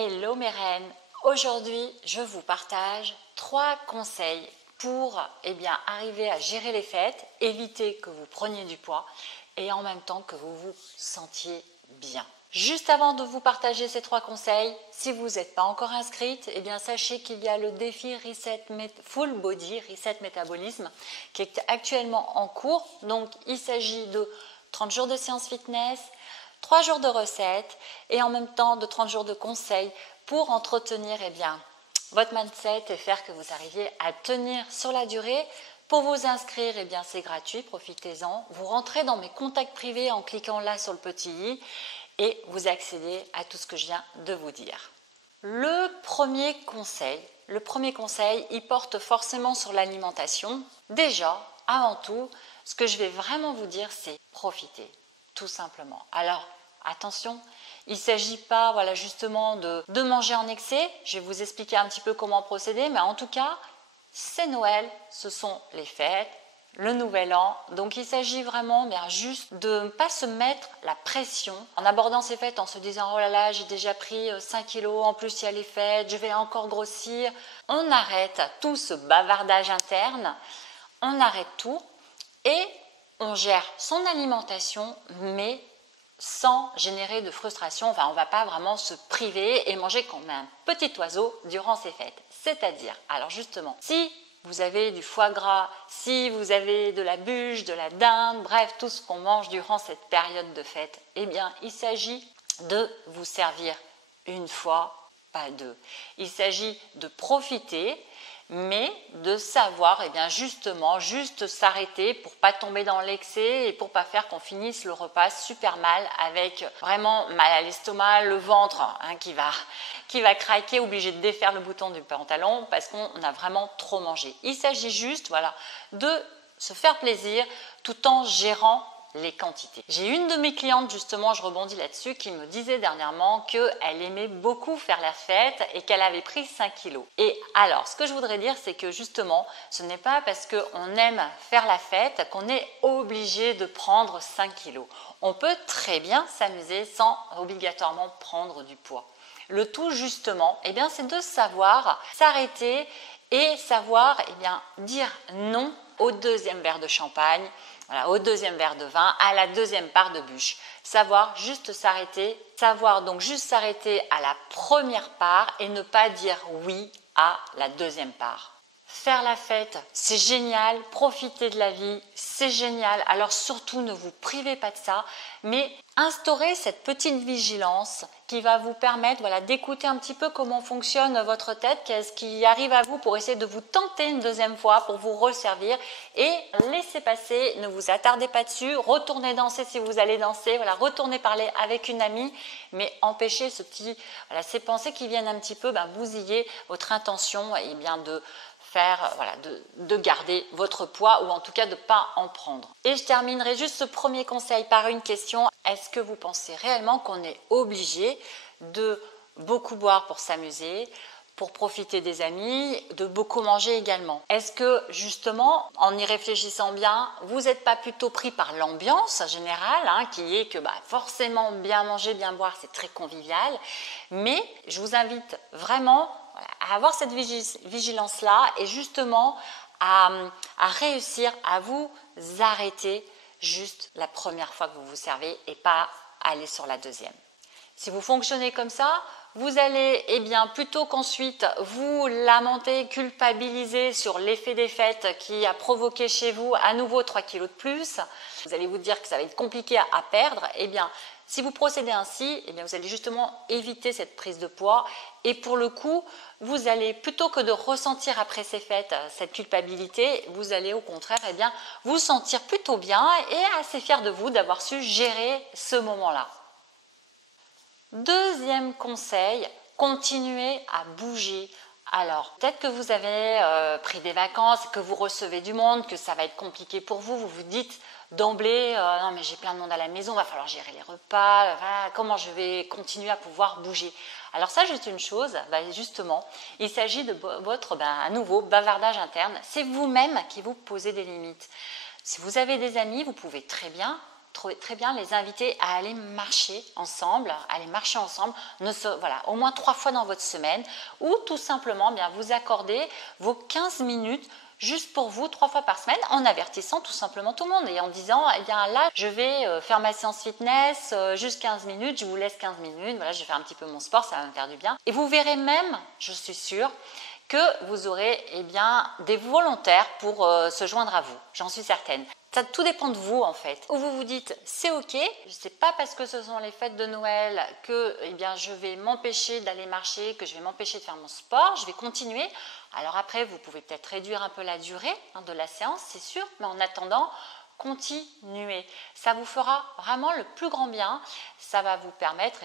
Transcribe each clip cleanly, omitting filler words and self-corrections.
Hello mes reines, aujourd'hui je vous partage 3 conseils pour arriver à gérer les fêtes, éviter que vous preniez du poids et en même temps que vous vous sentiez bien. Juste avant de vous partager ces 3 conseils, si vous n'êtes pas encore inscrite, sachez qu'il y a le défi Full Body Reset Métabolisme qui est actuellement en cours. Donc il s'agit de 30 jours de séance fitness, 3 jours de recettes et en même temps de 30 jours de conseils pour entretenir votre mindset et faire que vous arriviez à tenir sur la durée. Pour vous inscrire, c'est gratuit, profitez-en. Vous rentrez dans mes contacts privés en cliquant là sur le petit i et vous accédez à tout ce que je viens de vous dire. Le premier conseil, il porte forcément sur l'alimentation. Déjà, avant tout, ce que je vais vraiment vous dire, c'est profiter. Tout simplement. Alors, attention, il ne s'agit pas justement de manger en excès. Je vais vous expliquer un petit peu comment procéder, mais en tout cas, c'est Noël, ce sont les fêtes, le nouvel an. Donc, il s'agit vraiment juste de ne pas se mettre la pression en abordant ces fêtes en se disant « Oh là là, j'ai déjà pris 5 kilos, en plus il y a les fêtes, je vais encore grossir ». On arrête tout ce bavardage interne, on arrête tout et on gère son alimentation, mais sans générer de frustration. On ne va pas vraiment se priver et manger comme un petit oiseau durant ces fêtes. C'est-à-dire, alors justement, si vous avez du foie gras, si vous avez de la bûche, de la dinde, bref, tout ce qu'on mange durant cette période de fête, il s'agit de vous servir une fois, pas deux. Il s'agit de profiter, mais de savoir justement juste s'arrêter pour pas tomber dans l'excès et pour pas faire qu'on finisse le repas super mal avec vraiment mal à l'estomac, le ventre qui va craquer, obligé de défaire le bouton du pantalon parce qu'on a vraiment trop mangé. Il s'agit juste de se faire plaisir tout en gérant les quantités. J'ai une de mes clientes, justement, je rebondis là-dessus, qui me disait dernièrement qu'elle aimait beaucoup faire la fête et qu'elle avait pris 5 kilos. Et alors, ce que je voudrais dire, c'est que justement, ce n'est pas parce qu'on aime faire la fête qu'on est obligé de prendre 5 kilos. On peut très bien s'amuser sans obligatoirement prendre du poids. Le tout, justement, c'est de savoir s'arrêter et savoir dire non au deuxième verre de champagne, au deuxième verre de vin, à la deuxième part de bûche. Savoir juste s'arrêter, à la première part et ne pas dire oui à la deuxième part. Faire la fête, c'est génial, profiter de la vie, c'est génial. Alors surtout, ne vous privez pas de ça, mais instaurez cette petite vigilance qui va vous permettre d'écouter un petit peu comment fonctionne votre tête, qu'est-ce qui arrive à vous pour essayer de vous tenter une deuxième fois, pour vous resservir et laissez passer, ne vous attardez pas dessus, retournez danser si vous allez danser, retournez parler avec une amie, mais empêchez ces pensées qui viennent un petit peu bousiller votre intention de garder votre poids ou en tout cas de ne pas en prendre. Et je terminerai juste ce premier conseil par une question. Est-ce que vous pensez réellement qu'on est obligé de beaucoup boire pour s'amuser, pour profiter des amis, de beaucoup manger également? Est-ce que justement, en y réfléchissant bien, vous n'êtes pas plutôt pris par l'ambiance générale, qui est que forcément bien manger, bien boire, c'est très convivial, mais je vous invite vraiment à avoir cette vigilance-là et justement à réussir à vous arrêter juste la première fois que vous vous servez et pas aller sur la deuxième. Si vous fonctionnez comme ça, vous allez plutôt qu'ensuite vous lamenter, culpabiliser sur l'effet des fêtes qui a provoqué chez vous à nouveau 3 kilos de plus. Vous allez vous dire que ça va être compliqué à perdre. Si vous procédez ainsi, vous allez justement éviter cette prise de poids et pour le coup, vous allez plutôt que de ressentir après ces fêtes cette culpabilité, vous allez au contraire vous sentir plutôt bien et assez fier de vous d'avoir su gérer ce moment-là. Deuxième conseil, continuez à bouger. Alors, peut-être que vous avez pris des vacances, que vous recevez du monde, que ça va être compliqué pour vous. Vous vous dites d'emblée, non mais j'ai plein de monde à la maison, va falloir gérer les repas, comment je vais continuer à pouvoir bouger? Alors ça, juste une chose, justement, il s'agit de votre, à nouveau, bavardage interne. C'est vous-même qui vous posez des limites. Si vous avez des amis, vous pouvez très bien très bien les inviter à aller marcher ensemble, voilà, au moins 3 fois dans votre semaine, ou tout simplement bien vous accorder vos 15 minutes juste pour vous 3 fois par semaine, en avertissant tout simplement tout le monde et en disant eh bien là je vais faire ma séance fitness juste 15 minutes, je vous laisse 15 minutes, voilà, je vais faire un petit peu mon sport, ça va me faire du bien. Et vous verrez même, je suis sûre, que vous aurez eh bien, des volontaires pour se joindre à vous, j'en suis certaine. Ça tout dépend de vous en fait. Ou vous vous dites c'est ok, c'est pas parce que ce sont les fêtes de Noël que eh bien, je vais m'empêcher d'aller marcher, que je vais m'empêcher de faire mon sport, je vais continuer. Alors après vous pouvez peut-être réduire un peu la durée de la séance, c'est sûr, mais en attendant, continuez. Ça vous fera vraiment le plus grand bien, ça va vous permettre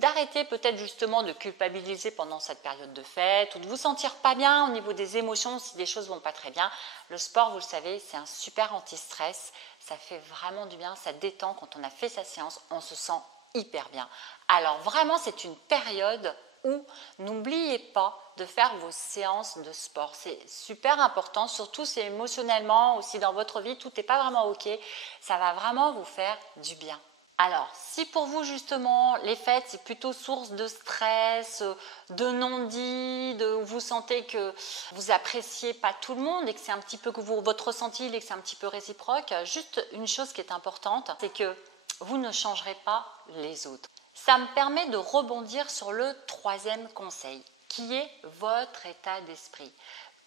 d'arrêter peut-être justement de culpabiliser pendant cette période de fête ou de vous sentir pas bien au niveau des émotions si des choses vont pas très bien. Le sport, vous le savez, c'est un super anti-stress, ça fait vraiment du bien, ça détend. Quand on a fait sa séance, on se sent hyper bien. Alors vraiment, c'est une période où n'oubliez pas de faire vos séances de sport. C'est super important, surtout si émotionnellement ou si dans votre vie tout n'est pas vraiment ok, ça va vraiment vous faire du bien. Alors, si pour vous justement les fêtes c'est plutôt source de stress, de non-dit, de vous sentez que vous appréciez pas tout le monde et que c'est un petit peu que votre ressenti et que c'est un petit peu réciproque, juste une chose qui est importante, c'est que vous ne changerez pas les autres. Ça me permet de rebondir sur le troisième conseil, qui est votre état d'esprit.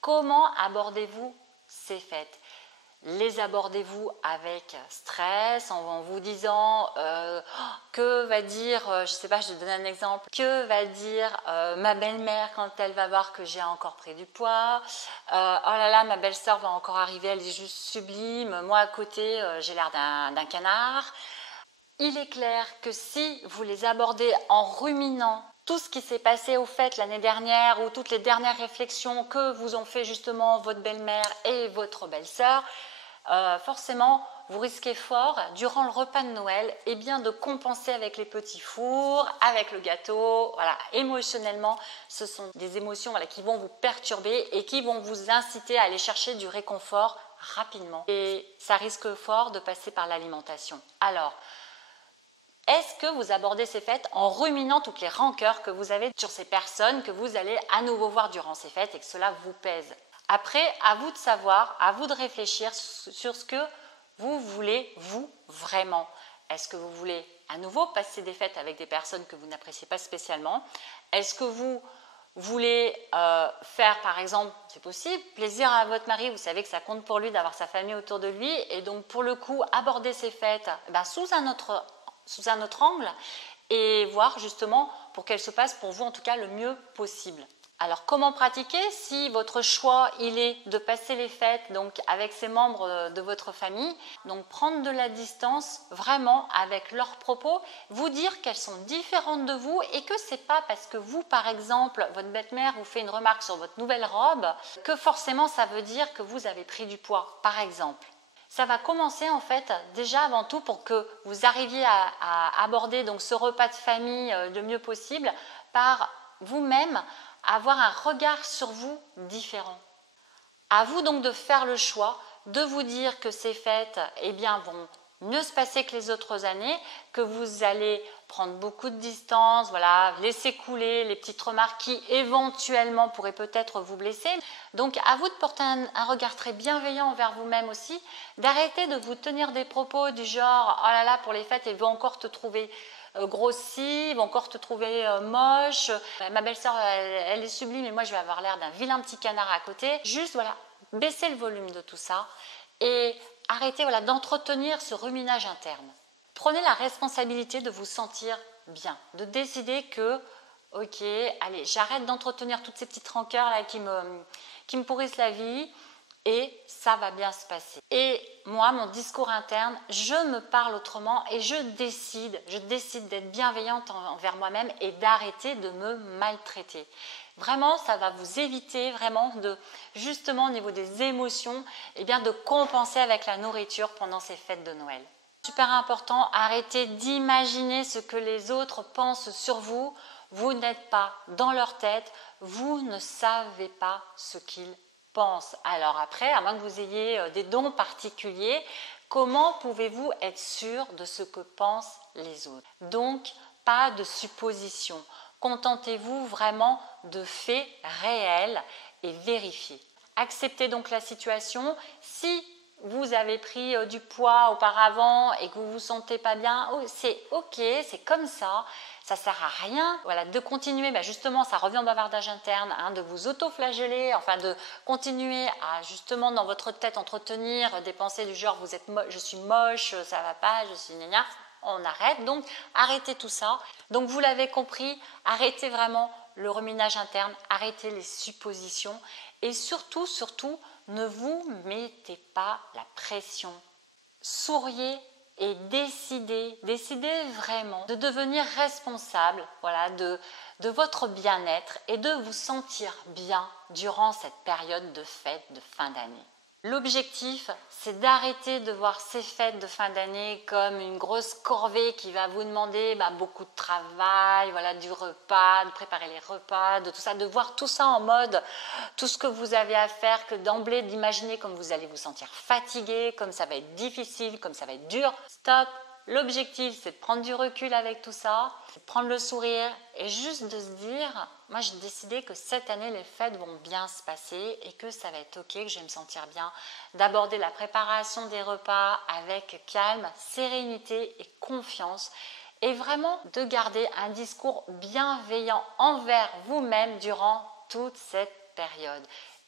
Comment abordez-vous ces fêtes ? Les abordez-vous avec stress, en vous disant que va dire, je ne sais pas, je te donne un exemple, que va dire ma belle-mère quand elle va voir que j'ai encore pris du poids, oh là là, ma belle-sœur va encore arriver, elle est juste sublime, moi à côté j'ai l'air d'un canard. Il est clair que si vous les abordez en ruminant tout ce qui s'est passé au fait l'année dernière ou toutes les dernières réflexions que vous ont fait justement votre belle-mère et votre belle-sœur, forcément vous risquez fort durant le repas de Noël de compenser avec les petits fours, avec le gâteau. Voilà, émotionnellement, ce sont des émotions qui vont vous perturber et qui vont vous inciter à aller chercher du réconfort rapidement. Et ça risque fort de passer par l'alimentation. Alors, est-ce que vous abordez ces fêtes en ruminant toutes les rancœurs que vous avez sur ces personnes que vous allez à nouveau voir durant ces fêtes et que cela vous pèse? Après, à vous de savoir, à vous de réfléchir sur ce que vous voulez, vous, vraiment. Est-ce que vous voulez à nouveau passer des fêtes avec des personnes que vous n'appréciez pas spécialement? Est-ce que vous voulez faire, par exemple, c'est possible, plaisir à votre mari, vous savez que ça compte pour lui d'avoir sa famille autour de lui, et donc pour le coup, aborder ces fêtes sous un autre angle et voir justement pour qu'elles se passent pour vous en tout cas le mieux possible. Alors comment pratiquer si votre choix il est de passer les fêtes donc avec ces membres de votre famille, donc prendre de la distance vraiment avec leurs propos, vous dire qu'elles sont différentes de vous et que c'est pas parce que vous par exemple votre belle-mère vous fait une remarque sur votre nouvelle robe que forcément ça veut dire que vous avez pris du poids par exemple. Ça va commencer en fait déjà avant tout pour que vous arriviez à aborder donc ce repas de famille le mieux possible par vous-même avoir un regard sur vous différent. À vous donc de faire le choix de vous dire que ces fêtes vont mieux se passer que les autres années, que vous allez prendre beaucoup de distance, voilà, laisser couler les petites remarques qui éventuellement pourraient peut-être vous blesser. Donc à vous de porter un regard très bienveillant envers vous-même aussi, d'arrêter de vous tenir des propos du genre « oh là là, pour les fêtes, elle va encore te trouver grossi, vont encore te trouver moche, ma belle-sœur elle est sublime et moi je vais avoir l'air d'un vilain petit canard à côté ». Juste voilà, baissez le volume de tout ça et arrêtez d'entretenir ce ruminage interne. Prenez la responsabilité de vous sentir bien, de décider que ok, allez, j'arrête d'entretenir toutes ces petites rancœurs là qui me pourrissent la vie et ça va bien se passer. Et moi, mon discours interne, je me parle autrement et je décide d'être bienveillante envers moi-même et d'arrêter de me maltraiter. Vraiment, ça va vous éviter vraiment de, justement au niveau des émotions, de compenser avec la nourriture pendant ces fêtes de Noël. Super important, arrêtez d'imaginer ce que les autres pensent sur vous. Vous n'êtes pas dans leur tête, vous ne savez pas ce qu'ils pensent. Alors après, à moins que vous ayez des dons particuliers, Comment pouvez-vous être sûr de ce que pensent les autres? Donc, pas de suppositions. Contentez-vous vraiment de faits réels et vérifiés. Acceptez donc la situation. Si vous avez pris du poids auparavant et que vous vous sentez pas bien, c'est ok, c'est comme ça sert à rien voilà, de continuer, justement ça revient au bavardage interne, de vous auto-flageller, enfin de continuer à justement dans votre tête entretenir des pensées du genre vous êtes je suis moche, ça va pas, je suis gna gna. On arrête, donc arrêtez tout ça. Donc vous l'avez compris, arrêtez vraiment le ruminage interne, arrêtez les suppositions et surtout, ne vous mettez pas la pression. Souriez et décidez vraiment de devenir responsable voilà, de votre bien-être et de vous sentir bien durant cette période de fête de fin d'année. L'objectif, c'est d'arrêter de voir ces fêtes de fin d'année comme une grosse corvée qui va vous demander beaucoup de travail, voilà, du repas, de préparer les repas, de tout ça, de voir tout ça en mode tout ce que vous avez à faire, que d'emblée d'imaginer comme vous allez vous sentir fatigué, comme ça va être difficile, comme ça va être dur. Stop! L'objectif, c'est de prendre du recul avec tout ça, de prendre le sourire et juste de se dire, moi j'ai décidé que cette année les fêtes vont bien se passer et que ça va être ok, que je vais me sentir bien, d'aborder la préparation des repas avec calme, sérénité et confiance et vraiment de garder un discours bienveillant envers vous-même durant toute cette période.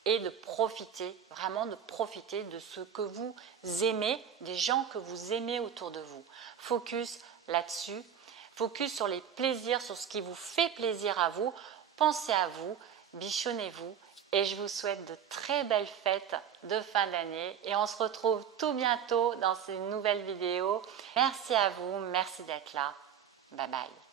Et de profiter, vraiment de profiter de ce que vous aimez, des gens que vous aimez autour de vous. Focus là-dessus, focus sur les plaisirs, sur ce qui vous fait plaisir à vous. Pensez à vous, bichonnez-vous et je vous souhaite de très belles fêtes de fin d'année et on se retrouve tout bientôt dans une nouvelle vidéo. Merci à vous, merci d'être là. Bye bye.